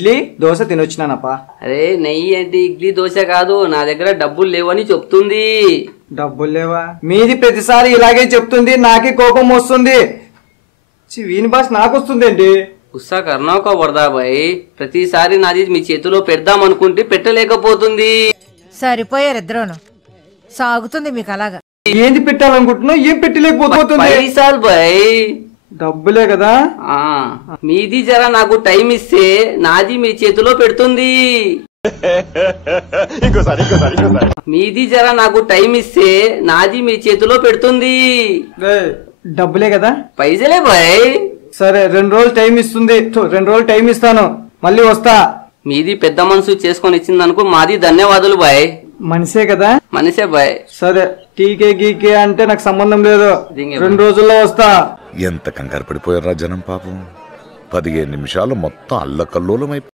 ఇడ్లీ దోశ తినొచ్చినానప్పా. అరే నెయ్యి ఏంటి, ఇడ్లీ దోశ కాదు, నా దగ్గర డబ్బులు లేవని చెప్తుంది. డబ్బులు లేవా? మీది ప్రతిసారి ఇలాగే చెప్తుంది, నాకే కోపం వస్తుంది. వీని భాష నాకు వస్తుంది ఏంటి? గుస్సా కర్ణాక వరదా భాయ్, ప్రతిసారి నాది మీ చేతిలో పెడదాం అనుకుంటే పెట్టలేకపోతుంది. సరిపోయారు ఇద్దరును, సాగుతుంది మీకు అలాగా. ఏంది పెట్టాలనుకుంటున్నావు? ఏం పెట్టలేకపోతుంది? పైసాలు భాయ్, డబ్బులే కదా. మీది జరా నాకు టైం ఇస్తే నాది మీ చేతిలో పెడుతుంది. మీది జరా నాకు టైం ఇస్తే నాది మీ చేతిలో పెడుతుంది. డబ్బులే కదా. పైసలే భాయ్. సరే 2 రోజులు టైం ఇస్తుంది, 2 రోజులు టైం ఇస్తాను, మళ్ళీ వస్తా. మీది పెద్ద మనసు చేసుకొని ఇచ్చిందనుకో, మాది ధన్యవాదాలు బాయ్. మనిషే కదా. మనిషే బాయ్. సరే టీకే గీకే అంటే నాకు సంబంధం లేదు, 2 రోజుల్లో వస్తా. ఎంత కంగారు పడిపోయారా జనం పాపం. 15 నిమిషాలు మొత్తం అల్లకల్లోలమైపోయి